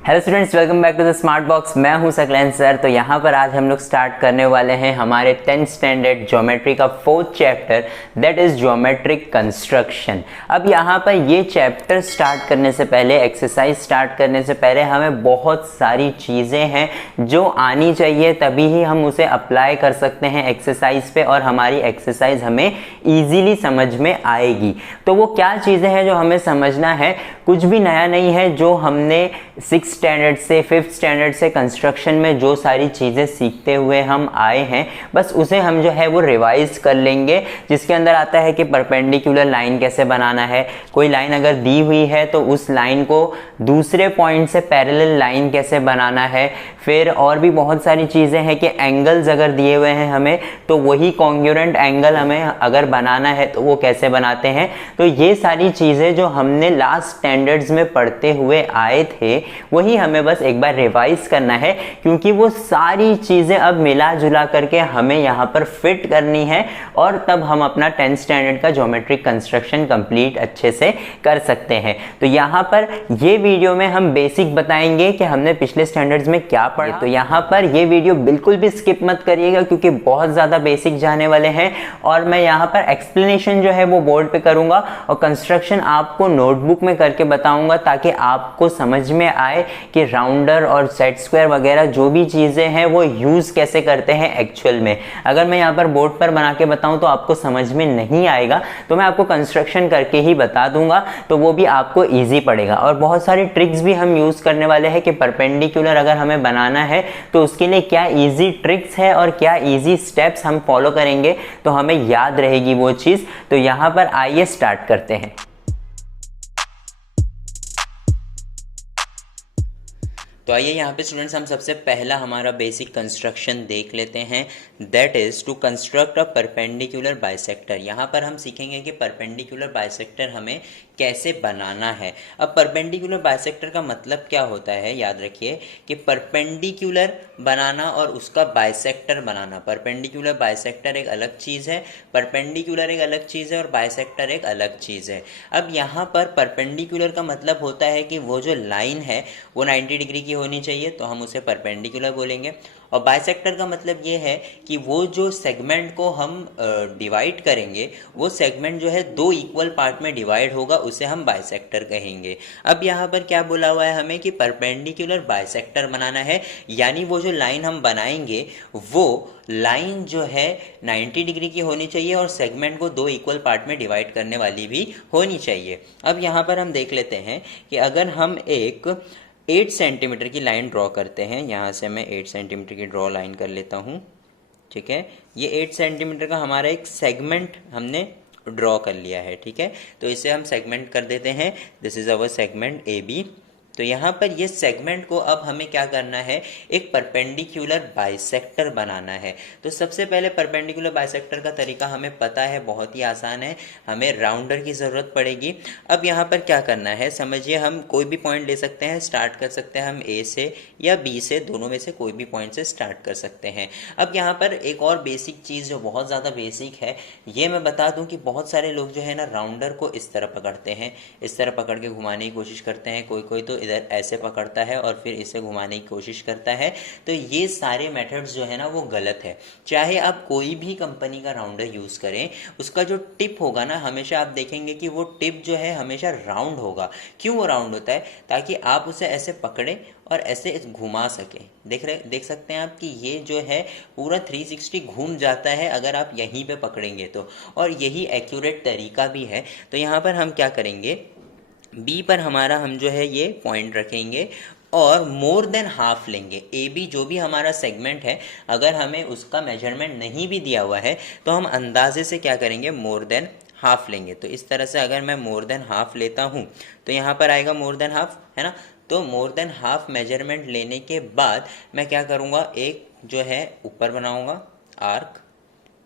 Hello students, welcome back to the smart box. मैं हूं Saqlain sir. तो यहाँ पर आज हम लोग स्टार्ट करने वाले हैं हमारे 10th स्टैंडर्ड ज्योमेट्री का 4th chapter, that is geometric construction. अब यहाँ पर ये चैप्टर स्टार्ट करने से पहले, एक्सरसाइज स्टार्ट करने से पहले हमें बहुत सारी चीज़ें हैं जो आनी चाहिए, तभी ही हम उसे अप्लाई कर सकते हैं एक्सरसाइज पे और हमारी एक्सरसाइज हमें ईजीली समझ में आएगी। तो वो क्या चीज़ें हैं जो हमें समझना है? कुछ भी नया नहीं है, जो हमने 6th स्टैंडर्ड से 5th स्टैंडर्ड से कंस्ट्रक्शन में जो सारी चीज़ें सीखते हुए हम आए हैं, बस उसे हम जो है वो रिवाइज कर लेंगे। जिसके अंदर आता है कि परपेंडिकुलर लाइन कैसे बनाना है, कोई लाइन अगर दी हुई है तो उस लाइन को दूसरे पॉइंट से पैरेलल लाइन कैसे बनाना है। फिर और भी बहुत सारी चीज़ें हैं कि एंगल्स अगर दिए हुए हैं हमें, तो वही कॉन्ग्रुएंट एंगल हमें अगर बनाना है तो वो कैसे बनाते हैं। तो ये सारी चीज़ें जो हमने लास्ट स्टैंडर्ड्स में पढ़ते हुए आए थे, वही हमें बस एक बार रिवाइज करना है, क्योंकि वो सारी चीज़ें अब मिला जुला करके हमें यहाँ पर फिट करनी है और तब हम अपना 10th स्टैंडर्ड का ज्योमेट्रिक कंस्ट्रक्शन कंप्लीट अच्छे से कर सकते हैं। तो यहाँ पर ये वीडियो में हम बेसिक बताएंगे कि हमने पिछले स्टैंडर्ड्स में क्या पढ़ा। तो यहाँ पर ये वीडियो बिल्कुल भी स्किप मत करिएगा, क्योंकि बहुत ज़्यादा बेसिक जाने वाले हैं और मैं यहाँ पर एक्सप्लेनेशन जो है वो बोर्ड पे करूँगा और कंस्ट्रक्शन आपको नोटबुक में करके बताऊँगा, ताकि आपको समझ में आए कि राउंडर और सेट स्क्वायर वगैरह जो भी चीज़ें हैं वो यूज़ कैसे करते हैं एक्चुअल में। अगर मैं यहाँ पर बोर्ड पर बना के बताऊँ तो आपको समझ में नहीं आएगा, तो मैं आपको कंस्ट्रक्शन करके ही बता दूंगा, तो वो भी आपको ईजी पड़ेगा। और बहुत सारी ट्रिक्स भी हम यूज़ करने वाले हैं कि परपेंडिकुलर अगर हमें बनाना है तो उसके लिए क्या ईजी ट्रिक्स है और क्या ईजी स्टेप्स हम फॉलो करेंगे तो हमें याद रहेगी वो चीज़। तो यहाँ पर आइए स्टार्ट करते हैं। तो आइए यहाँ पे स्टूडेंट्स हम सबसे पहला हमारा बेसिक कंस्ट्रक्शन देख लेते हैं, that is to construct a perpendicular bisector. यहाँ पर हम सीखेंगे कि परपेंडिकुलर बाइसेक्टर हमें कैसे बनाना है। अब परपेंडिकुलर बाइसेक्टर का मतलब क्या होता है, याद रखिए कि परपेंडिकुलर बनाना और उसका बाइसेक्टर बनाना। परपेंडिकुलर बाइसेक्टर एक अलग चीज़ है, परपेंडिकुलर एक अलग चीज़ है और बाइसेक्टर एक अलग चीज़ है। अब यहाँ पर परपेंडिकुलर का मतलब होता है कि वो जो लाइन है वो 90 डिग्री की होनी चाहिए, तो हम उसे परपेंडिकुलर बोलेंगे। और बाइसेक्टर का मतलब ये है कि वो जो सेगमेंट को हम डिवाइड करेंगे, वो सेगमेंट जो है दो इक्वल पार्ट में डिवाइड होगा, उसे हम बाइसेक्टर कहेंगे। अब यहाँ पर क्या बोला हुआ है हमें कि परपेंडिकुलर बाइसेक्टर बनाना है, यानी वो जो लाइन हम बनाएंगे वो लाइन जो है 90 डिग्री की होनी चाहिए और सेगमेंट को दो इक्वल पार्ट में डिवाइड करने वाली भी होनी चाहिए। अब यहाँ पर हम देख लेते हैं कि अगर हम एक 8 सेंटीमीटर की लाइन ड्रॉ करते हैं, यहाँ से मैं 8 सेंटीमीटर की ड्रॉ लाइन कर लेता हूँ, ठीक है। ये 8 सेंटीमीटर का हमारा एक सेगमेंट हमने ड्रॉ कर लिया है, ठीक है। तो इसे हम सेगमेंट कर देते हैं, this is our segment A B. तो यहाँ पर ये सेगमेंट को अब हमें क्या करना है, एक परपेंडिकुलर बाइसेक्टर बनाना है। तो सबसे पहले परपेंडिकुलर बाइसेक्टर का तरीका हमें पता है, बहुत ही आसान है, हमें राउंडर की ज़रूरत पड़ेगी। अब यहाँ पर क्या करना है, समझिए हम कोई भी पॉइंट ले सकते हैं, स्टार्ट कर सकते हैं हम ए से या बी से, दोनों में से कोई भी पॉइंट से स्टार्ट कर सकते हैं। अब यहाँ पर एक और बेसिक चीज़ जो बहुत ज़्यादा बेसिक है, ये मैं बता दूँ कि बहुत सारे लोग जो है ना राउंडर को इस तरह पकड़ते हैं, इस तरह पकड़ के घुमाने की कोशिश करते हैं, कोई तो इधर ऐसे पकड़ता है और फिर इसे घुमाने की कोशिश करता है। तो ये सारे मेथड्स जो है ना वो गलत है। चाहे आप कोई भी कंपनी का राउंडर यूज़ करें, उसका जो टिप होगा ना, हमेशा आप देखेंगे कि वो टिप जो है हमेशा राउंड होगा। क्यों वो राउंड होता है? ताकि आप उसे ऐसे पकड़ें और ऐसे घुमा सकें। देख सकते हैं आप कि ये जो है पूरा 360 घूम जाता है अगर आप यहीं पे पकड़ेंगे तो, और यही एक्यूरेट तरीका भी है। तो यहाँ पर हम क्या करेंगे, बी पर हमारा हम जो है ये पॉइंट रखेंगे और मोर देन हाफ लेंगे। ए बी जो भी हमारा सेगमेंट है, अगर हमें उसका मेजरमेंट नहीं भी दिया हुआ है तो हम अंदाजे से क्या करेंगे, मोर देन हाफ लेंगे। तो इस तरह से अगर मैं मोर देन हाफ लेता हूँ तो यहाँ पर आएगा मोर देन हाफ, है ना। तो मोर देन हाफ मेजरमेंट लेने के बाद मैं क्या करूँगा, एक जो है ऊपर बनाऊँगा आर्क,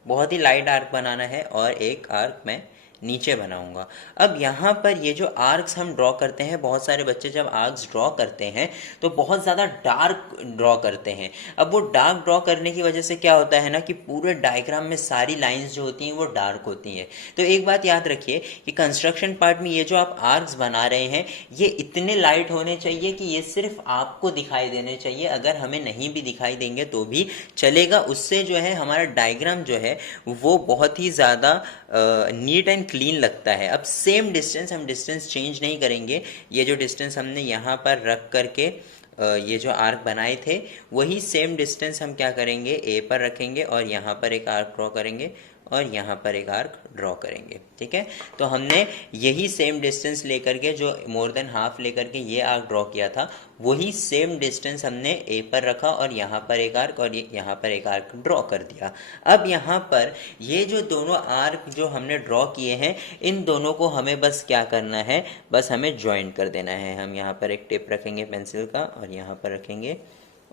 बहुत ही लाइट आर्क बनाना है, और एक आर्क मैं नीचे बनाऊंगा। अब यहाँ पर ये जो आर्क्स हम ड्रॉ करते हैं, बहुत सारे बच्चे जब आर्क्स ड्रॉ करते हैं तो बहुत ज़्यादा डार्क ड्रॉ करते हैं। अब वो डार्क ड्रॉ करने की वजह से क्या होता है ना कि पूरे डायग्राम में सारी लाइंस जो होती हैं वो डार्क होती हैं। तो एक बात याद रखिए कि कंस्ट्रक्शन पार्ट में ये जो आप आर्क्स बना रहे हैं ये इतने लाइट होने चाहिए कि ये सिर्फ आपको दिखाई देने चाहिए, अगर हमें नहीं भी दिखाई देंगे तो भी चलेगा। उससे जो है हमारा डायग्राम जो है वो बहुत ही ज़्यादा नीट एंड क्लीन लगता है। अब सेम डिस्टेंस, हम डिस्टेंस चेंज नहीं करेंगे। ये जो डिस्टेंस हमने यहाँ पर रख करके ये जो आर्क बनाए थे वही सेम डिस्टेंस हम क्या करेंगे, ए पर रखेंगे और यहाँ पर एक आर्क ड्रॉ करेंगे और यहाँ पर एक आर्क ड्रॉ करेंगे। ठीक है, तो हमने यही सेम डिस्टेंस लेकर के, जो मोर देन हाफ लेकर के ये आर्क ड्रॉ किया था, वही सेम डिस्टेंस हमने ए पर रखा और यहाँ पर एक आर्क और यहाँ पर एक आर्क ड्रॉ कर दिया। अब यहाँ पर ये जो दोनों आर्क जो हमने ड्रॉ किए हैं इन दोनों को हमें बस क्या करना है, बस हमें ज्वाइन कर देना है। हम यहाँ पर एक टिप रखेंगे पेंसिल का और यहाँ पर रखेंगे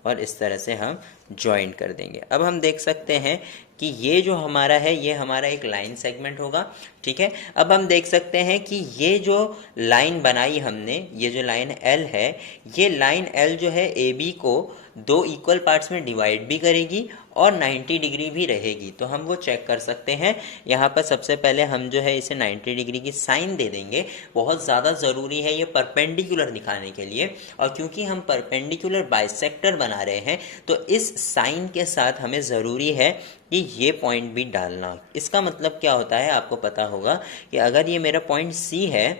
और इस तरह से हम ज्वाइंट कर देंगे। अब हम देख सकते हैं कि ये जो हमारा है ये हमारा एक लाइन सेगमेंट होगा। ठीक है, अब हम देख सकते हैं कि ये जो लाइन बनाई हमने, ये जो लाइन एल है, ये लाइन एल जो है ए बी को दो इक्वल पार्ट्स में डिवाइड भी करेगी और 90 डिग्री भी रहेगी। तो हम वो चेक कर सकते हैं। यहाँ पर सबसे पहले हम जो है इसे 90 डिग्री की साइन दे देंगे। बहुत ज़्यादा ज़रूरी है ये परपेंडिकुलर दिखाने के लिए, और क्योंकि हम परपेंडिकुलर बाइसेक्टर बना रहे हैं तो इस साइन के साथ हमें ज़रूरी है कि ये पॉइंट भी डालना। इसका मतलब क्या होता है आपको पता होगा कि अगर ये मेरा पॉइंट सी है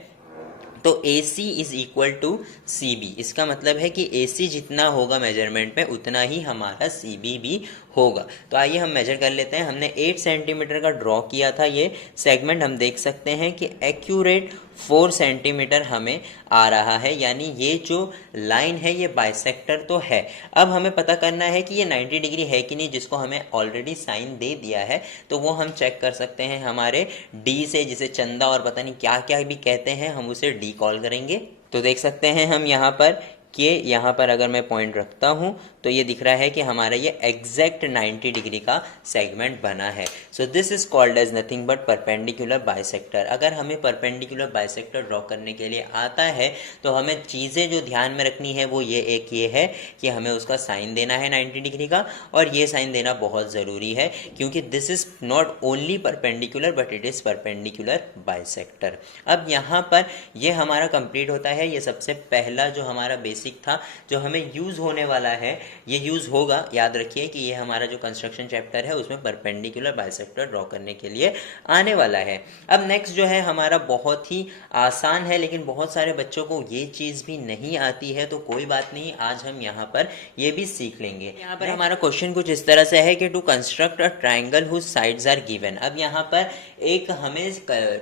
तो AC is equal to CB। इसका मतलब है कि AC जितना होगा मेजरमेंट में उतना ही हमारा CB भी होगा। तो आइए हम मेजर कर लेते हैं। हमने 8 सेंटीमीटर का ड्रॉ किया था ये सेगमेंट। हम देख सकते हैं कि एक्यूरेट 4 सेंटीमीटर हमें आ रहा है, यानी ये जो लाइन है ये बाइसेक्टर तो है। अब हमें पता करना है कि ये 90 डिग्री है कि नहीं, जिसको हमें ऑलरेडी साइन दे दिया है। तो वो हम चेक कर सकते हैं हमारे D से, जिसे चंदा और पता नहीं क्या क्या भी कहते हैं, हम उसे D कॉल करेंगे। तो देख सकते हैं हम यहाँ पर कि यहाँ पर अगर मैं पॉइंट रखता हूँ तो ये दिख रहा है कि हमारा ये एग्जैक्ट 90 डिग्री का सेगमेंट बना है। So this is called as nothing but perpendicular bisector. अगर हमें परपेंडिकुलर बाइसेक्टर ड्रॉ करने के लिए आता है तो हमें चीज़ें जो ध्यान में रखनी है वो ये है कि हमें उसका साइन देना है 90 डिग्री का, और ये साइन देना बहुत ज़रूरी है क्योंकि this is not only perpendicular but it is perpendicular bisector. अब यहाँ पर ये हमारा कंप्लीट होता है। ये सबसे पहला जो हमारा बेसिक था जो हमें यूज़ होने वाला है, ये यूज़ होगा। याद रखिए कि ये हमारा जो कंस्ट्रक्शन चैप्टर है उसमें परपेंडिकुलर बाइसेक्टर ड्रॉ करने के लिए आने वाला है। अब नेक्स्ट जो है हमारा बहुत ही आसान है, लेकिन बहुत सारे बच्चों को ये चीज़ भी नहीं आती है, तो कोई बात नहीं, आज हम यहाँ पर ये भी सीख लेंगे। यहाँ पर हमारा क्वेश्चन कुछ इस तरह से है कि to construct a triangle whose sides are given. अब यहाँ पर एक हमें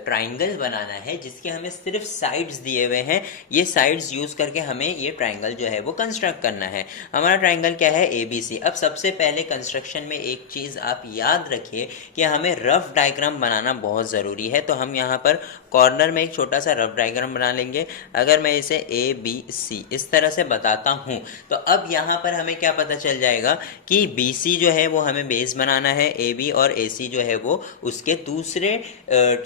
ट्राइंगल बनाना है जिसके हमें सिर्फ साइड्स दिए हुए हैं। ये साइड्स यूज करके हमें ये ट्राइंगल जो है वो कंस्ट्रक्ट करना है। हमारा ट्राइंगल क्या है, ABC। अब सबसे पहले कंस्ट्रक्शन में एक चीज़ आप याद रखिए कि हमें रफ डायग्राम बनाना बहुत ज़रूरी है। तो हम यहाँ पर कॉर्नर में एक छोटा सा रफ डायग्राम बना लेंगे। अगर मैं इसे ABC इस तरह से बताता हूँ तो अब यहाँ पर हमें क्या पता चल जाएगा कि BC जो है वो हमें बेस बनाना है, AB और AC जो है वो उसके दूसरे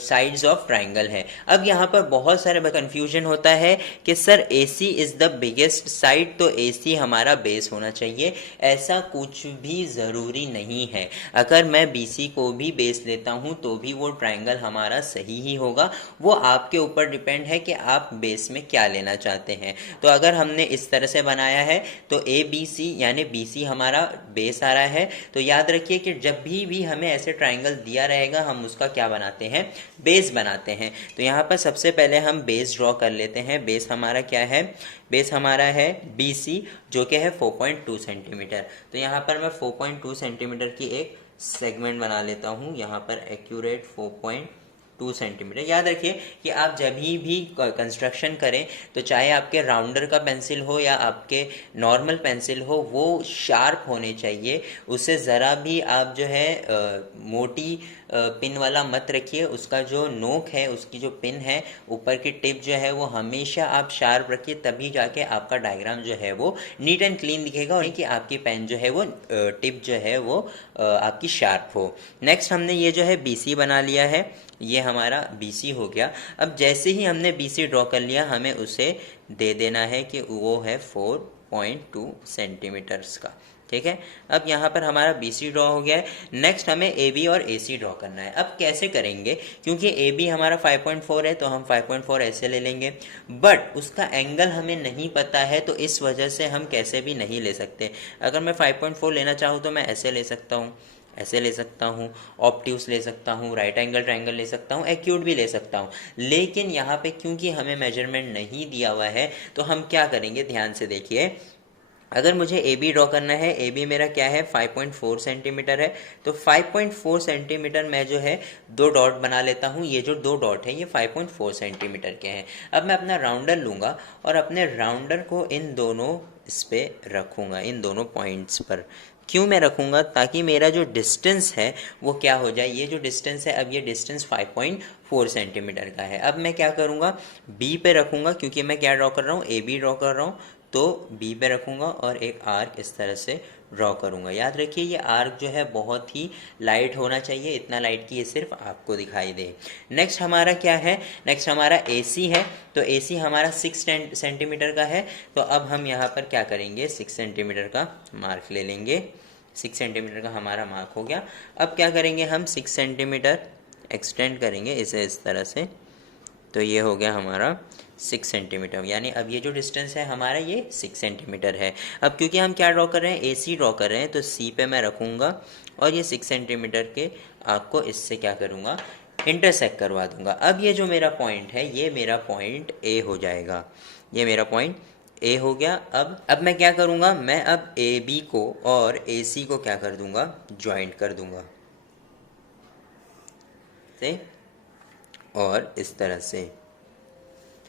साइड्स ऑफ ट्राइंगल है। अब यहाँ पर बहुत सारे कंफ्यूजन होता है कि sir AC is the biggest side तो AC हमारा बेस होना चाहिए। ऐसा कुछ भी ज़रूरी नहीं है। अगर मैं BC को भी बेस लेता हूँ तो भी वो ट्राइंगल हमारा सही ही होगा। वो आपके ऊपर डिपेंड है कि आप बेस में क्या लेना चाहते हैं। तो अगर हमने इस तरह से बनाया है तो ABC यानी BC हमारा बेस आ रहा है। तो याद रखिए कि जब भी हमें ऐसे ट्राइंगल दिया रहेगा हम उसका क्या बनाते हैं, बेस बनाते हैं। तो यहाँ पर सबसे पहले हम बेस ड्रॉ कर लेते हैं। बेस हमारा क्या है, बेस हमारा है BC जो कि है 4.2 सेंटीमीटर। तो यहाँ पर मैं 4.2 सेंटीमीटर की एक सेगमेंट बना लेता हूँ। यहाँ पर एक्यूरेट 4.2 सेंटीमीटर। याद रखिए कि आप जब भी कंस्ट्रक्शन करें तो चाहे आपके राउंडर का पेंसिल हो या आपके नॉर्मल पेंसिल हो, वो शार्प होने चाहिए। उससे ज़रा भी आप जो है मोटी पिन वाला मत रखिए। उसका जो नोक है, उसकी जो पिन है, ऊपर की टिप जो है वो हमेशा आप शार्प रखिए, तभी जाके आपका डायग्राम जो है वो नीट एंड क्लीन दिखेगा और कि आपकी पेन जो है वो टिप जो है वो आपकी शार्प हो। नेक्स्ट हमने ये जो है BC बना लिया है। ये हमारा BC हो गया। अब जैसे ही हमने BC ड्रॉ कर लिया, हमें उसे दे देना है कि वो है 4.2 सेंटीमीटर्स का, ठीक है। अब यहाँ पर हमारा BC ड्रॉ हो गया है। नेक्स्ट हमें AB और AC ड्रॉ करना है। अब कैसे करेंगे, क्योंकि AB हमारा 5.4 है तो हम 5.4 ऐसे ले लेंगे, बट उसका एंगल हमें नहीं पता है तो इस वजह से हम कैसे भी नहीं ले सकते। अगर मैं 5.4 लेना चाहूँ तो मैं ऐसे ले सकता हूँ, ऐसे ले सकता हूँ, ऑप्ट्यूस ले सकता हूँ, राइट एंगल ट्रायंगल ले सकता हूँ, एक्यूट भी ले सकता हूँ। लेकिन यहाँ पे क्योंकि हमें मेजरमेंट नहीं दिया हुआ है तो हम क्या करेंगे, ध्यान से देखिए। अगर मुझे AB ड्रॉ करना है, AB मेरा क्या है 5.4 सेंटीमीटर है, तो 5.4 सेंटीमीटर मैं जो है दो डॉट बना लेता हूँ। ये जो दो डॉट है ये 5.4 सेंटीमीटर के हैं। अब मैं अपना राउंडर लूँगा और अपने राउंडर को इन दोनों इस पे रखूँगा, इन दोनों पॉइंट्स पर। क्यों मैं रखूँगा, ताकि मेरा जो डिस्टेंस है वो क्या हो जाए, ये जो डिस्टेंस है, अब ये डिस्टेंस 5.4 सेंटीमीटर का है। अब मैं क्या करूँगा, B पे रखूँगा, क्योंकि मैं क्या ड्रॉ कर रहा हूँ, AB ड्रॉ कर रहा हूँ, तो B पे रखूँगा और एक आर्क इस तरह से ड्रॉ करूँगा। याद रखिए ये आर्क जो है बहुत ही लाइट होना चाहिए, इतना लाइट कि ये सिर्फ आपको दिखाई दे। नेक्स्ट हमारा क्या है, नेक्स्ट हमारा AC है, तो AC हमारा 6 सेंटीमीटर का है। तो अब हम यहाँ पर क्या करेंगे, 6 सेंटीमीटर का मार्क ले लेंगे। 6 सेंटीमीटर का हमारा मार्क हो गया। अब क्या करेंगे, हम 6 सेंटीमीटर एक्सटेंड करेंगे इसे इस तरह से, तो ये हो गया हमारा 6 सेंटीमीटर। यानी अब ये जो डिस्टेंस है हमारा ये 6 सेंटीमीटर है। अब क्योंकि हम क्या ड्रॉ कर रहे हैं, AC ड्रॉ कर रहे हैं, तो C पे मैं रखूँगा और ये 6 सेंटीमीटर के आर्क को इससे क्या करूँगा, इंटरसेक्ट करवा दूँगा। अब ये जो मेरा पॉइंट है ये मेरा पॉइंट A हो जाएगा, ये मेरा पॉइंट A हो गया। अब मैं क्या करूँगा, मैं अब AB को और AC को क्या कर दूँगा, ज्वाइंट कर दूँगा से और इस तरह से।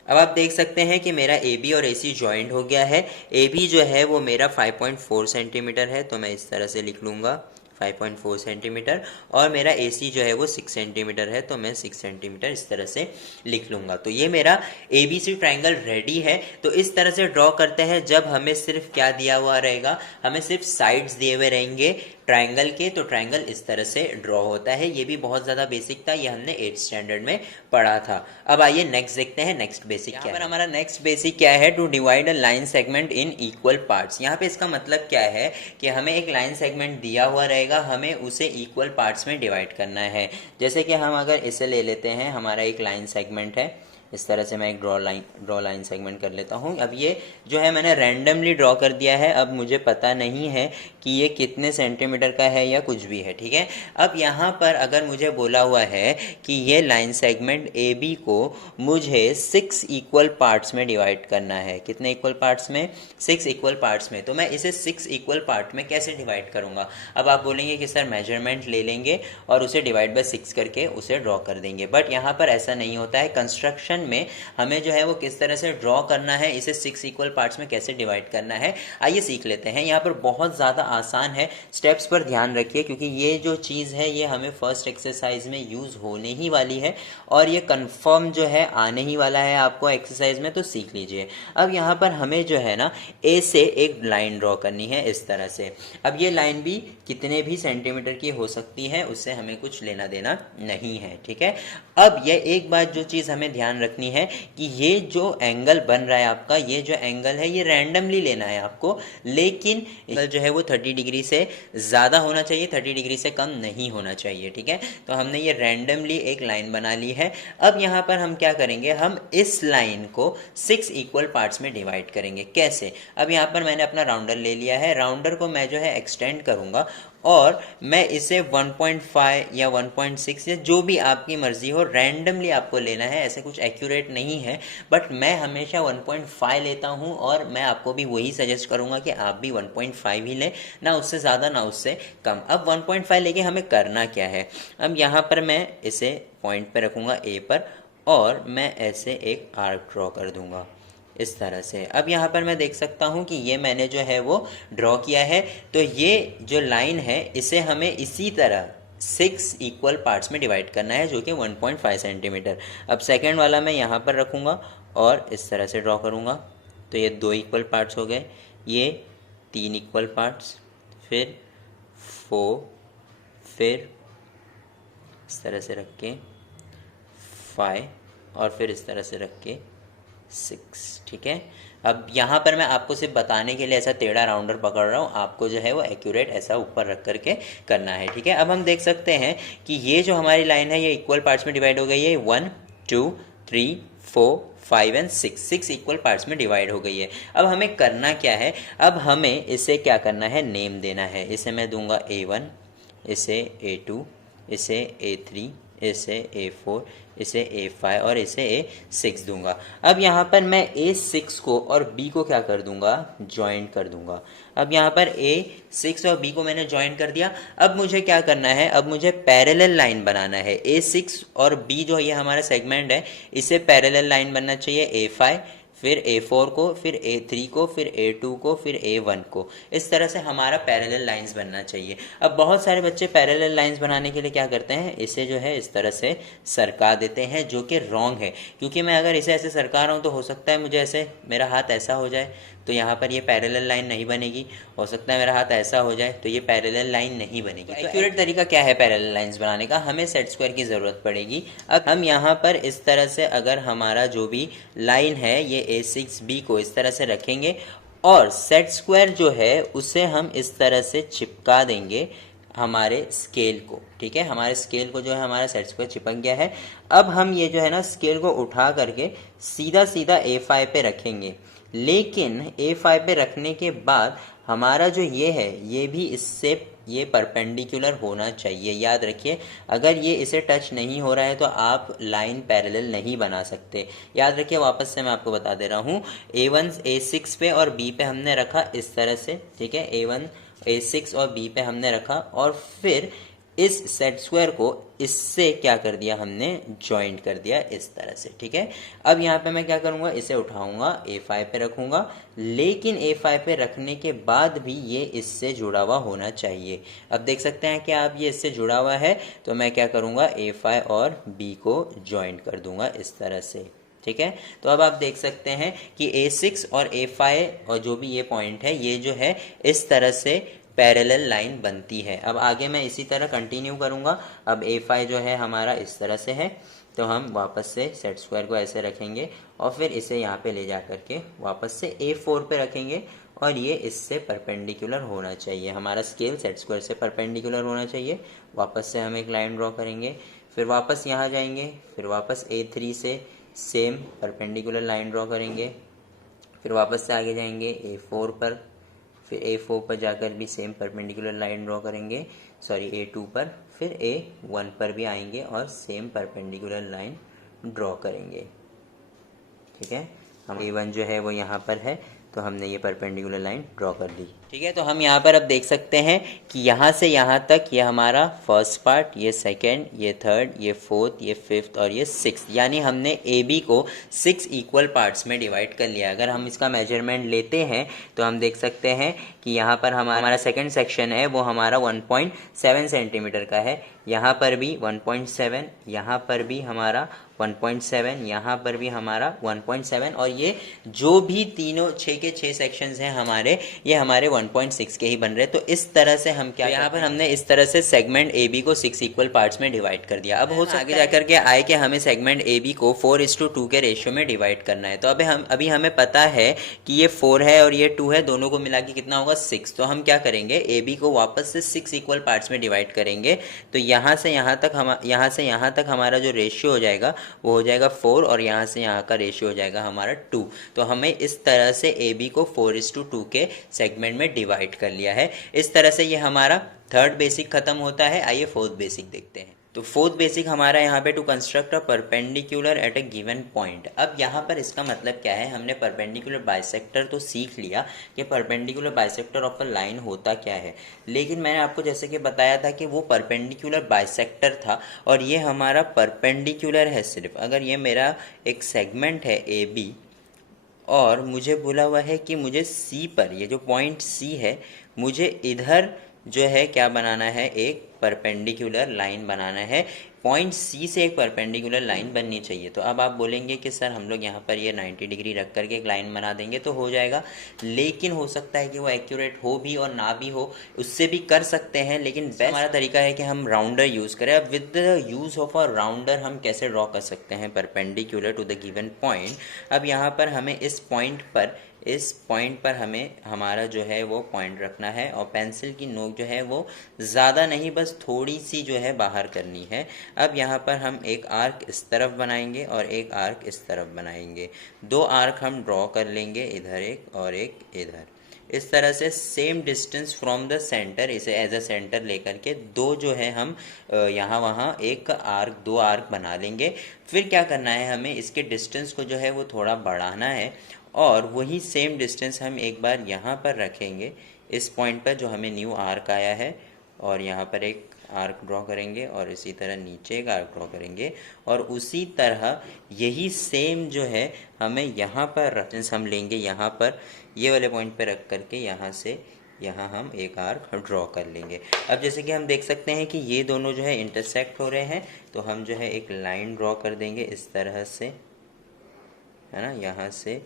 अब आप देख सकते हैं कि मेरा AB और AC ज्वाइंट हो गया है। AB जो है वो मेरा 5.4 सेंटीमीटर है, तो मैं इस तरह से लिख लूँगा 5.4 सेंटीमीटर, और मेरा AC जो है वो 6 सेंटीमीटर है, तो मैं 6 सेंटीमीटर इस तरह से लिख लूँगा। तो ये मेरा ABC ट्रायंगल रेडी है। तो इस तरह से ड्रॉ करते हैं जब हमें सिर्फ क्या दिया हुआ रहेगा, हमें सिर्फ साइड्स दिए हुए रहेंगे ट्रायंगल के, तो ट्रायंगल इस तरह से ड्रॉ होता है। ये भी बहुत ज़्यादा बेसिक था, ये हमने 8th स्टैंडर्ड में पढ़ा था। अब आइए नेक्स्ट देखते हैं, नेक्स्ट बेसिक क्या है। हमारा नेक्स्ट बेसिक क्या है, to divide a line segment in equal parts. यहाँ पे इसका मतलब क्या है कि हमें एक लाइन सेगमेंट दिया हुआ रहेगा, हमें उसे इक्वल पार्ट्स में डिवाइड करना है। जैसे कि हम अगर इसे ले लेते हैं, हमारा एक लाइन सेगमेंट है, इस तरह से मैं एक ड्रॉ लाइन सेगमेंट कर लेता हूँ। अब ये जो है मैंने रैंडमली ड्रॉ कर दिया है, अब मुझे पता नहीं है कि ये कितने सेंटीमीटर का है या कुछ भी है, ठीक है। अब यहाँ पर अगर मुझे बोला हुआ है कि ये लाइन सेगमेंट AB को मुझे 6 इक्वल पार्ट्स में डिवाइड करना है। कितने इक्वल पार्ट्स में, 6 इक्वल पार्ट्स में। तो मैं इसे 6 इक्वल पार्ट में कैसे डिवाइड करूँगा। अब आप बोलेंगे कि सर मेजरमेंट ले लेंगे और उसे डिवाइड बाय 6 करके उसे ड्रॉ कर देंगे, बट यहाँ पर ऐसा नहीं होता है। कंस्ट्रक्शन में हमें जो है वो किस तरह से ड्रॉ करना है, इसे 6 इक्वल पार्ट्स में कैसे डिवाइड करना है, आइए सीख लेते हैं। यहाँ पर बहुत ज़्यादा आसान है, स्टेप्स पर ध्यान रखिए, क्योंकि ये जो चीज़ है ये हमें फर्स्ट एक्सरसाइज में यूज़ होने ही वाली है और ये कंफर्म जो है आने ही वाला है आपको एक्सरसाइज में, तो सीख लीजिए। अब यहाँ पर हमें जो है ना A से एक लाइन ड्रॉ करनी है इस तरह से। अब ये लाइन भी कितने भी सेंटीमीटर की हो सकती है, उससे हमें कुछ लेना देना नहीं है, ठीक है। अब ये एक बात जो चीज़ हमें ध्यान रखनी है कि ये जो एंगल बन रहा है आपका, ये जो एंगल है ये रैंडमली लेना है आपको, लेकिन एंगल जो है वो 30 डिग्री से ज़्यादा होना चाहिए, 30 डिग्री से कम नहीं होना चाहिए, ठीक है। तो हमने ये रैंडमली एक लाइन बना ली है। अब यहाँ पर हम क्या करेंगे, हम इस लाइन को 6 इक्वल पार्ट्स में डिवाइड करेंगे। कैसे, अब यहाँ पर मैंने अपना राउंडर ले लिया है, राउंडर को मैं जो है एक्सटेंड करूँगा और मैं इसे 1.5 या 1.6 या जो भी आपकी मर्जी हो, रैंडमली आपको लेना है, ऐसे कुछ एक्यूरेट नहीं है, बट मैं हमेशा 1.5 लेता हूँ और मैं आपको भी वही सजेस्ट करूँगा कि आप भी 1.5 ही लें, ना उससे ज़्यादा ना उससे कम। अब 1.5 लेके हमें करना क्या है, अब यहाँ पर मैं इसे पॉइंट पे रखूँगा A पर और मैं ऐसे एक आर्क ड्रॉ कर दूँगा इस तरह से। अब यहाँ पर मैं देख सकता हूँ कि ये मैंने जो है वो ड्रॉ किया है। तो ये जो लाइन है इसे हमें इसी तरह 6 इक्वल पार्ट्स में डिवाइड करना है, जो कि 1.5 सेंटीमीटर। अब सेकेंड वाला मैं यहाँ पर रखूँगा और इस तरह से ड्रॉ करूँगा, तो ये 2 इक्वल पार्ट्स हो गए, ये 3 इक्वल पार्ट्स, फिर 4, फिर इस तरह से रख के 5 और फिर इस तरह से रख के 6, ठीक है। अब यहाँ पर मैं आपको सिर्फ बताने के लिए ऐसा टेढ़ा राउंडर पकड़ रहा हूँ, आपको जो है वो एक्यूरेट ऐसा ऊपर रख करके करना है, ठीक है। अब हम देख सकते हैं कि ये जो हमारी लाइन है ये इक्वल पार्ट्स में डिवाइड हो गई है, 1 2 3 4 5 एंड 6 इक्वल पार्ट्स में डिवाइड हो गई है। अब हमें करना क्या है, अब हमें इसे क्या करना है, नेम देना है। इसे मैं दूंगा A1, इसे A2, इसे A3, इसे A4, इसे A5 और इसे A6 दूंगा। अब यहाँ पर मैं A6 को और B को क्या कर दूंगा, ज्वाइन कर दूंगा। अब यहाँ पर A6 और B को मैंने ज्वाइन कर दिया। अब मुझे क्या करना है, अब मुझे पैरेलल लाइन बनाना है। A6 और B जो ये हमारा सेगमेंट है, इसे पैरेलल लाइन बनना चाहिए, A5 फिर A4 को, फिर A3 को, फिर A2 को, फिर A1 को। इस तरह से हमारा पैरेलल लाइंस बनना चाहिए। अब बहुत सारे बच्चे पैरेलल लाइंस बनाने के लिए क्या करते हैं, इसे जो है इस तरह से सरका देते हैं, जो कि रॉन्ग है। क्योंकि मैं अगर इसे ऐसे सरका रहा हूँ तो हो सकता है मुझे ऐसे मेरा हाथ ऐसा हो जाए तो यहाँ पर ये पैरेलल लाइन नहीं बनेगी। हो सकता है मेरा हाथ ऐसा हो जाए तो ये पैरेलल लाइन नहीं बनेगी। तो एक्यूरेट तरीका क्या है पैरेलल लाइंस बनाने का, हमें सेट स्क्वायर की ज़रूरत पड़ेगी। अब हम यहाँ पर इस तरह से अगर हमारा जो भी लाइन है ये A6B को इस तरह से रखेंगे और सेट स्क्वायर जो है उसे हम इस तरह से चिपका देंगे हमारे स्केल को, ठीक है। हमारे स्केल को जो है हमारा सेट स्क्वायर चिपक गया है। अब हम ये जो है ना स्केल को उठा करके सीधा सीधा A5 पे रखेंगे, लेकिन A5 पे रखने के बाद हमारा जो ये है ये भी इससे ये परपेंडिकुलर होना चाहिए। याद रखिए, अगर ये इसे टच नहीं हो रहा है तो आप लाइन पैरेलल नहीं बना सकते। याद रखिए, वापस से मैं आपको बता दे रहा हूँ, A1 A6 पे और B पे हमने रखा इस तरह से, ठीक है। A1 A6 और B पे हमने रखा और फिर इस सेट स्क्वायर को इससे क्या कर दिया, हमने ज्वाइंट कर दिया इस तरह से, ठीक है। अब यहाँ पे मैं क्या करूँगा, इसे उठाऊंगा A5 पे रखूँगा, लेकिन A5 पे रखने के बाद भी ये इससे जुड़ा हुआ होना चाहिए। अब देख सकते हैं कि आप ये इससे जुड़ा हुआ है, तो मैं क्या करूँगा, A5 और B को ज्वाइंट कर दूँगा इस तरह से, ठीक है। तो अब आप देख सकते हैं कि A6 और A5 और जो भी ये पॉइंट है ये जो है इस तरह से पैरेलल लाइन बनती है। अब आगे मैं इसी तरह कंटिन्यू करूँगा। अब A5 जो है हमारा इस तरह से है, तो हम वापस से सेट स्क्वायर को ऐसे रखेंगे और फिर इसे यहाँ पे ले जा करके वापस से A4 पे रखेंगे और ये इससे परपेंडिकुलर होना चाहिए। हमारा स्केल सेट स्क्वायर से परपेंडिकुलर होना चाहिए। वापस से हम एक लाइन ड्रॉ करेंगे, फिर वापस यहाँ जाएंगे, फिर वापस A3 से सेम परपेंडिकुलर लाइन ड्रॉ करेंगे, फिर वापस से आगे जाएंगे A4 पर, फिर A4 पर जाकर भी सेम परपेंडिकुलर लाइन ड्रॉ करेंगे, सॉरी A2 पर, फिर A1 पर भी आएंगे और सेम परपेंडिकुलर लाइन ड्रॉ करेंगे, ठीक है। हम A1 जो है वो यहाँ पर है, तो हमने ये परपेंडिकुलर लाइन ड्रॉ कर दी, ठीक है। तो हम यहाँ पर अब देख सकते हैं कि यहाँ से यहाँ तक ये हमारा फर्स्ट पार्ट, ये सेकंड, ये थर्ड, ये फोर्थ, ये फिफ्थ और ये सिक्स्थ, यानी हमने AB को 6 इक्वल पार्ट्स में डिवाइड कर लिया। अगर हम इसका मेजरमेंट लेते हैं तो हम देख सकते हैं कि यहाँ पर हमारा सेकंड सेक्शन है वो हमारा 1.7 सेंटीमीटर का है, यहाँ पर भी 1.7, यहाँ पर भी हमारा 1.7, यहाँ पर भी हमारा 1.7 और ये जो भी तीनों 6 के 6 सेक्शंस हैं हमारे, ये हमारे 1.6 के ही बन रहे हैं। तो इस तरह से हम क्या, यहाँ पर हमने इस तरह से सेगमेंट AB को 6 इक्वल पार्ट्स में डिवाइड कर दिया। अब हो सकता है आगे जाकर के आए कि हमें सेगमेंट AB को 4:2 के रेशियो में डिवाइड करना है। तो अभी हमें पता है कि ये 4 है और ये 2 है, दोनों को मिला के कितना होगा, 6। तो हम क्या करेंगे, AB को वापस से 6 इक्वल पार्ट्स में डिवाइड करेंगे। तो यहाँ से यहाँ तक हमारा जो रेशियो हो जाएगा वो हो जाएगा 4 और यहाँ से यहाँ का रेशियो हो जाएगा हमारा 2। तो हमें इस तरह से AB को 4:2 के सेगमेंट में डिवाइड कर लिया है। इस तरह से ये हमारा थर्ड बेसिक खत्म होता है। आइए फोर्थ बेसिक देखते हैं। तो फोर्थ बेसिक हमारा यहाँ पे to construct a perpendicular at a given point. अब यहाँ पर इसका मतलब क्या है, हमने परपेंडिकुलर बाइसेक्टर तो सीख लिया कि perpendicular bisector of a line होता क्या है, लेकिन मैंने आपको जैसे कि बताया था कि वो परपेंडिकुलर बाइसेक्टर था और ये हमारा परपेंडिकुलर है सिर्फ। अगर ये मेरा एक सेगमेंट है AB और मुझे बोला हुआ है कि मुझे C पर, ये जो पॉइंट C है, मुझे इधर जो है क्या बनाना है, एक परपेंडिकुलर लाइन बनाना है। पॉइंट सी से एक परपेंडिकुलर लाइन बननी चाहिए। तो अब आप बोलेंगे कि सर हम लोग यहाँ पर ये 90 डिग्री रख करके एक लाइन बना देंगे तो हो जाएगा, लेकिन हो सकता है कि वो एक्यूरेट हो भी और ना भी हो, उससे भी कर सकते हैं, लेकिन बेस्ट हमारा तरीका है कि हम राउंडर यूज़ करें। अब with the use of a rounder हम कैसे ड्रॉ कर सकते हैं perpendicular to the given point. अब यहाँ पर हमें इस पॉइंट पर हमें हमारा जो है वो पॉइंट रखना है और पेंसिल की नोक जो है वो ज़्यादा नहीं, बस थोड़ी सी जो है बाहर करनी है। अब यहाँ पर हम एक आर्क इस तरफ बनाएंगे और एक आर्क इस तरफ बनाएंगे। दो आर्क हम ड्रॉ कर लेंगे, इधर एक और एक इधर। इस तरह से same distance from the centre, इसे एज अ सेंटर लेकर के दो जो है हम यहाँ वहाँ एक आर्क, दो आर्क बना लेंगे। फिर क्या करना है, हमें इसके डिस्टेंस को जो है वो थोड़ा बढ़ाना है और वही सेम डिस्टेंस हम एक बार यहाँ पर रखेंगे इस पॉइंट पर जो हमें न्यू आर्क आया है, और यहाँ पर एक आर्क ड्रॉ करेंगे और इसी तरह नीचे एक आर्क ड्रॉ करेंगे और उसी तरह यही सेम जो है हमें यहाँ पर रेफरेंस हम लेंगे, यहाँ पर ये वाले पॉइंट पे रख करके यहाँ से यहाँ हम एक आर्क ड्रॉ कर लेंगे। अब जैसे कि हम देख सकते हैं कि ये दोनों जो है इंटरसेक्ट हो रहे हैं, तो हम जो है एक लाइन ड्रॉ कर देंगे इस तरह से, है ना, यहाँ से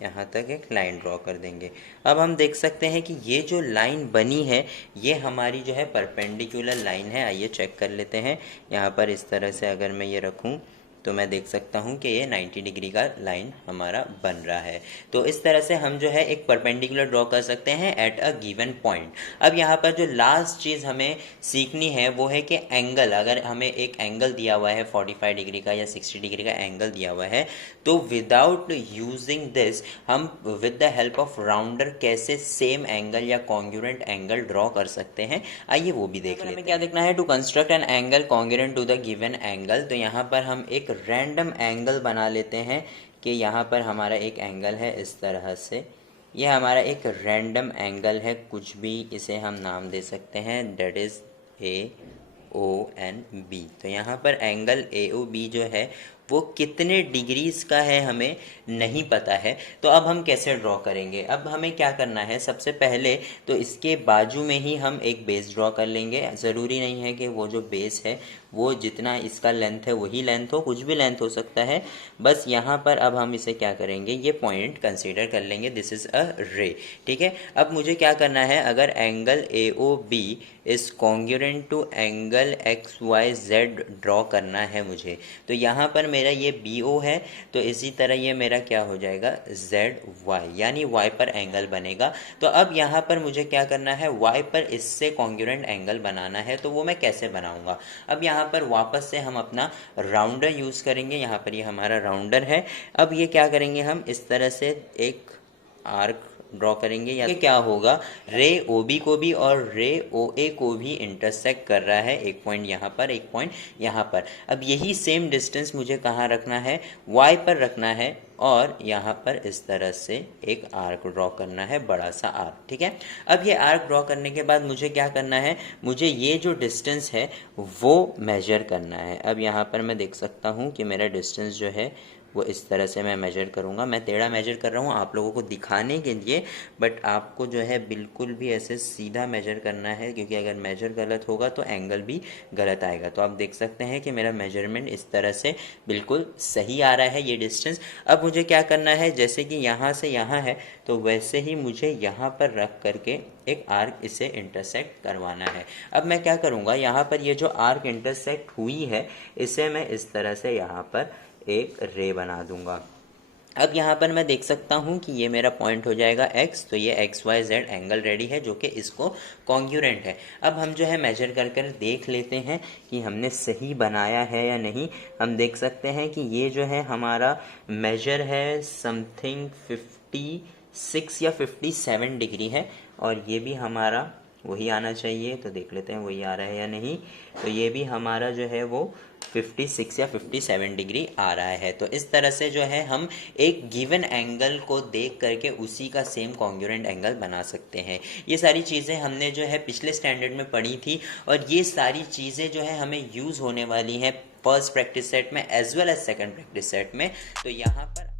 यहाँ तक एक लाइन ड्रॉ कर देंगे। अब हम देख सकते हैं कि ये जो लाइन बनी है ये हमारी जो है परपेंडिकुलर लाइन है। आइए चेक कर लेते हैं। यहाँ पर इस तरह से अगर मैं ये रखूँ तो मैं देख सकता हूँ कि ये 90 डिग्री का लाइन हमारा बन रहा है। तो इस तरह से हम जो है एक परपेंडिकुलर ड्रॉ कर सकते हैं एट अ गिवन पॉइंट। अब यहाँ पर जो लास्ट चीज़ हमें सीखनी है वो है कि एंगल, अगर हमें एक एंगल दिया हुआ है 45 डिग्री का या 60 डिग्री का एंगल दिया हुआ है, तो विदाउट यूजिंग दिस हम with the help of rounder कैसे सेम एंगल या कॉन्ग्रुएंट एंगल ड्रॉ कर सकते हैं, आइए वो भी देख लेते हैं। हमें क्या देखना है, to construct an angle congruent to the given angle. तो यहाँ पर हम एक रैंडम एंगल बना लेते हैं कि यहाँ पर हमारा एक एंगल है इस तरह से, ये हमारा एक रैंडम एंगल है, कुछ भी इसे हम नाम दे सकते हैं, डेट इज़ AOB। तो यहाँ पर एंगल AOB जो है वो कितने डिग्रीज का है हमें नहीं पता है, तो अब हम कैसे ड्रॉ करेंगे। अब हमें क्या करना है, सबसे पहले तो इसके बाजू में ही हम एक बेस ड्रॉ कर लेंगे। ज़रूरी नहीं है कि वो जो बेस है वो जितना इसका लेंथ है वही लेंथ हो, कुछ भी लेंथ हो सकता है। बस यहाँ पर अब हम इसे क्या करेंगे, ये पॉइंट कंसीडर कर लेंगे, दिस इज़ अ रे, ठीक है। अब मुझे क्या करना है, अगर angle AOB is congruent to angle XYZ draw करना है मुझे, तो यहाँ पर मेरा ये BO है, तो इसी तरह ये मेरा क्या हो जाएगा ZY, यानी Y पर एंगल बनेगा। तो अब यहाँ पर मुझे क्या करना है, Y पर इससे कॉन्ग्रुएंट एंगल बनाना है, तो वो मैं कैसे बनाऊंगा। अब यहाँ पर वापस से हम अपना राउंडर यूज़ करेंगे। यहाँ पर ये हमारा राउंडर है। अब ये क्या करेंगे, हम इस तरह से एक आर्क ड्रॉ करेंगे, या क्या होगा, रे OB को भी और रे OA को भी इंटरसेक्ट कर रहा है, एक पॉइंट यहाँ पर, एक पॉइंट यहाँ पर। अब यही सेम डिस्टेंस मुझे कहाँ रखना है, Y पर रखना है और यहाँ पर इस तरह से एक आर्क ड्रॉ करना है, बड़ा सा आर्क, ठीक है। अब ये आर्क ड्रॉ करने के बाद मुझे क्या करना है, मुझे ये जो डिस्टेंस है वो मेजर करना है। अब यहाँ पर मैं देख सकता हूँ कि मेरा डिस्टेंस जो है वो इस तरह से मैं मेजर करूँगा। मैं टेढ़ा मेजर कर रहा हूँ आप लोगों को दिखाने के लिए, बट आपको जो है बिल्कुल भी ऐसे सीधा मेजर करना है, क्योंकि अगर मेजर गलत होगा तो एंगल भी गलत आएगा। तो आप देख सकते हैं कि मेरा मेजरमेंट इस तरह से बिल्कुल सही आ रहा है ये डिस्टेंस। अब मुझे क्या करना है, जैसे कि यहाँ से यहाँ है तो वैसे ही मुझे यहाँ पर रख करके एक आर्क इसे इंटरसेक्ट करवाना है। अब मैं क्या करूँगा, यहाँ पर ये जो आर्क इंटरसेक्ट हुई है इसे मैं इस तरह से यहाँ पर एक रे बना दूंगा। अब यहाँ पर मैं देख सकता हूँ कि ये मेरा पॉइंट हो जाएगा X, तो ये XYZ एंगल रेडी है जो कि इसको कॉन्ग्रुएंट है। अब हम जो है मेजर कर कर देख लेते हैं कि हमने सही बनाया है या नहीं। हम देख सकते हैं कि ये जो है हमारा मेजर है समथिंग 56 या 57 डिग्री है, और ये भी हमारा वही आना चाहिए। तो देख लेते हैं वही आ रहा है या नहीं। तो ये भी हमारा जो है वो 56 या 57 डिग्री आ रहा है। तो इस तरह से जो है हम एक गिवन एंगल को देख करके उसी का सेम कॉन्ग्रुएंट एंगल बना सकते हैं। ये सारी चीज़ें हमने जो है पिछले स्टैंडर्ड में पढ़ी थी, और ये सारी चीज़ें जो है हमें यूज़ होने वाली हैं फर्स्ट प्रैक्टिस सेट में as well as second practice set में। तो यहाँ पर